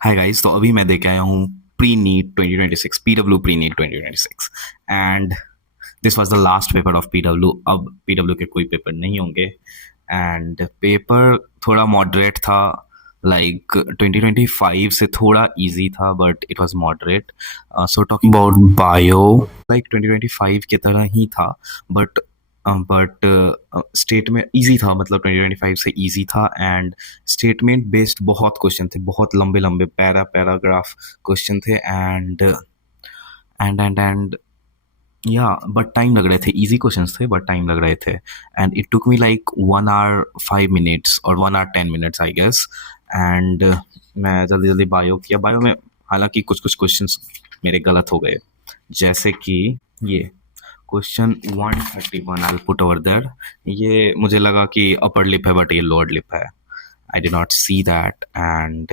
Hi guys, तो अभी मैं देख के आया हूँ pre NEET 2026, PW pre NEET 2026 and this was the last paper of PW. अब पीडब्ल्यू के कोई पेपर नहीं होंगे एंड पेपर थोड़ा मॉडरेट था। लाइक 2025 से थोड़ा इजी था but it was moderate. So talking about bio, like 2025 की तरह ही था बट स्टेट में इजी था, मतलब 2025 से इजी था एंड स्टेटमेंट बेस्ड बहुत क्वेश्चन थे, बहुत लंबे लंबे पैराग्राफ क्वेश्चन थे एंड या बट टाइम लग रहे थे। इजी क्वेश्चंस थे बट टाइम लग रहे थे and it took me like 1 hour 5 minutes और 1 hour 10 minutes I guess. And मैं जल्दी जल्दी बायो किया। बायो में हालांकि कुछ कुछ क्वेश्चंस मेरे गलत हो गए, जैसे कि ये question 131 I put over there. ये मुझे लगा कि अपर लिप है बट ये लोअर लिप है। I did not see that and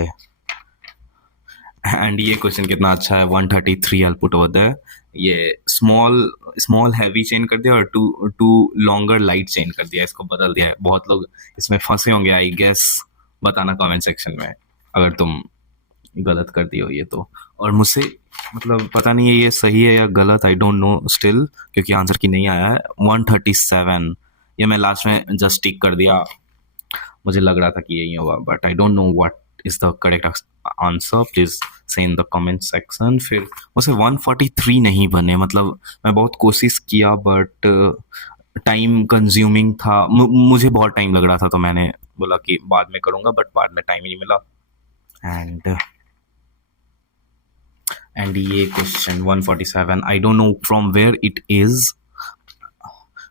ये क्वेश्चन कितना अच्छा है, 133 आई पुट ओवर देयर। ये स्मॉल स्मॉल हैवी चेन कर दिया और two two longer light chain कर दिया, इसको बदल दिया है। बहुत लोग इसमें फंसे होंगे आई गेस। बताना कमेंट सेक्शन में अगर तुम गलत कर दी हो ये तो। और मुझसे मतलब पता नहीं है ये सही है या गलत, आई डोंट नो स्टिल, क्योंकि आंसर की नहीं आया है। 137 ये मैं लास्ट में जस्ट टिक कर दिया, मुझे लग रहा था कि यही होगा but I don't know what is the correct answer. Please से इन द कमेंट सेक्शन। फिर मुझसे 143 नहीं बने, मतलब मैं बहुत कोशिश किया बट टाइम कंज्यूमिंग था। मुझे बहुत टाइम लग रहा था तो मैंने बोला कि बाद में करूँगा बट बाद में टाइम ही नहीं मिला। एंड ये question 147 I don't know from where it is,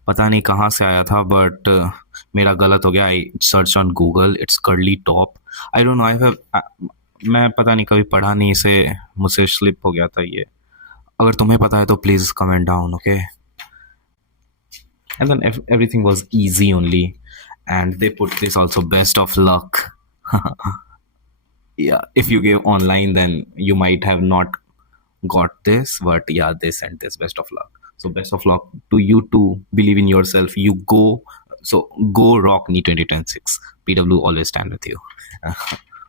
पता नहीं कहाँ से आया था बट मेरा गलत हो गया। I search on Google, it's curly top. I don't no, I have मैं पता नहीं कभी पढ़ा नहीं इसे, मुझसे स्लिप हो गया था ये। अगर तुम्हें पता है तो please comment down, okay. And then everything was easy only and they put this also best of luck. Yeah, if you give online then you might have not got this, but yeah, they sent this best of luck. So best of luck to you too, believe in yourself, you go. So go rock NEET 2026, pw always stand with you.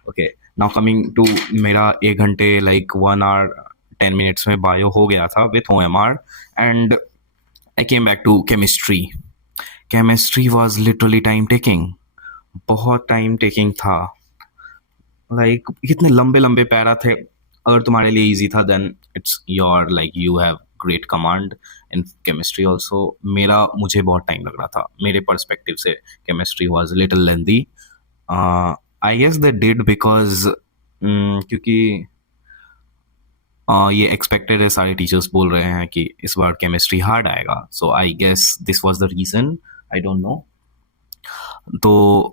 Okay, now coming to मेरा 1 घंटे like 1 hour 10 minutes में बायो हो गया था with OMR and I came back to chemistry. Chemistry was literally time taking, बहुत time taking था। लाइक कितने लंबे लंबे पैरा थे। अगर तुम्हारे लिए इजी था then it's your, like you have great command in chemistry also. मुझे बहुत टाइम लग रहा था, मेरे पर्सपेक्टिव से chemistry was little lengthy. I guess they did because क्योंकि ये एक्सपेक्टेड है, सारे टीचर्स बोल रहे हैं कि इस बार केमिस्ट्री हार्ड आएगा, so I guess this was the reason, I don't know. तो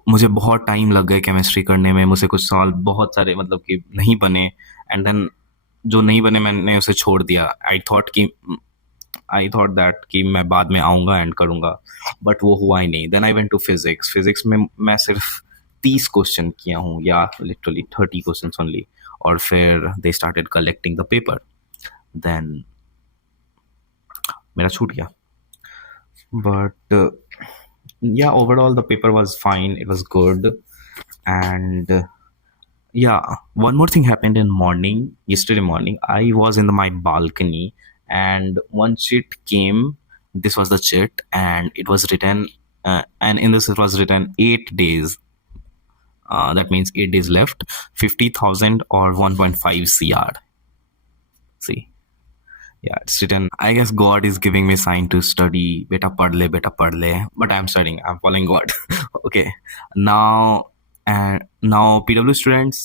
मुझे बहुत टाइम लग गए केमिस्ट्री करने में, मुझसे कुछ सवाल बहुत सारे मतलब कि नहीं बने एंड देन जो नहीं बने मैंने उसे छोड़ दिया। आई थॉट दैट कि मैं बाद में आऊँगा एंड करूँगा बट वो हुआ ही नहीं। Then I went to physics. Physics में मैं सिर्फ 30 क्वेश्चन किया हूँ या लिटरली 30 क्वेश्चन ओनली, और फिर they started collecting the paper, then मेरा छूट गया। But yeah, overall the paper was fine, it was good. And yeah, one more thing happened in morning, yesterday morning. I was in my balcony and one chit came. This was the chit and it was written and in this it was written 8 days, that means 8 days left, 50,000 or 1.5 cr. See, yeah, it's written. I guess God is giving me sign to study. Beta padle, beta padle. But I'm studying. I'm following God. Okay. Now PW students,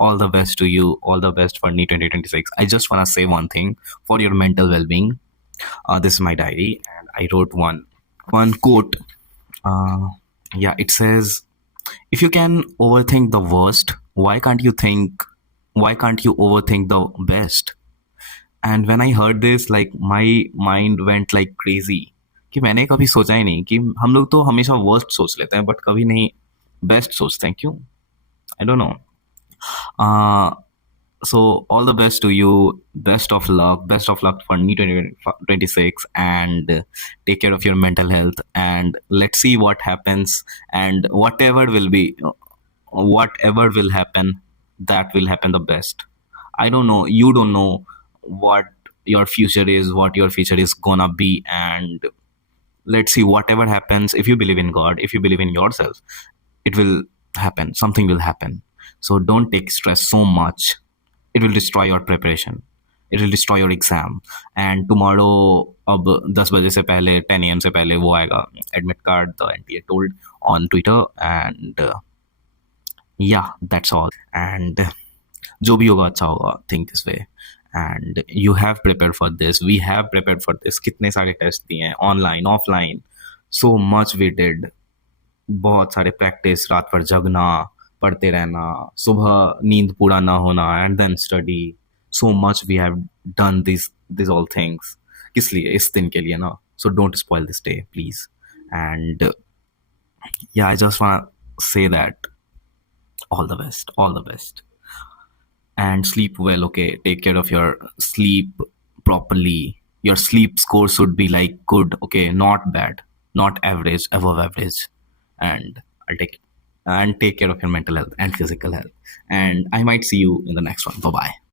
all the best to you. All the best for NEET 2026. I just wanna say one thing for your mental well-being. This is my diary, and I wrote one quote. Yeah, it says, "If you can overthink the worst, why can't you overthink the best?" And when I heard this, like my mind went like crazy, कि मैंने कभी सोचा ही नहीं कि हम लोग तो हमेशा वर्स्ट सोच लेते हैं बट कभी नहीं बेस्ट सोचते हैं, क्यों? I don't know. So all the best to you, best of luck for NEET 2026 and take care of your mental health and let's see what happens and whatever will happen, that will happen the best. I don't know, you don't know what your future is, what your future is gonna be. And let's see, whatever happens, if you believe in God, if you believe in yourself, it will happen, something will happen. So don't take stress so much. It will destroy your preparation, it will destroy your exam. And tomorrow अब 10 बजे से पहले 10 AM से पहले वो आएगा admit card, the NTA told on Twitter. And yeah, that's all. And जो भी होगा अच्छा होगा, think this way. And you have prepared for this, we have prepared for this, कितने सारे टेस्ट दिए हैं, online offline, so much we did. बहुत सारे प्रैक्टिस, रात भर जगना, पढ़ते रहना, सुबह नींद पूरा ना होना, and then study. So much we have done this all things. किस लिए? इस दिन के लिए ना. So don't spoil this day please. And yeah, I just want say that all the best, all the best. And sleep well, okay? Take care of your sleep properly. Your sleep score should be like good, okay? Not bad, not average, above average. And I'll take care of your mental health and physical health. And I might see you in the next one. Bye bye.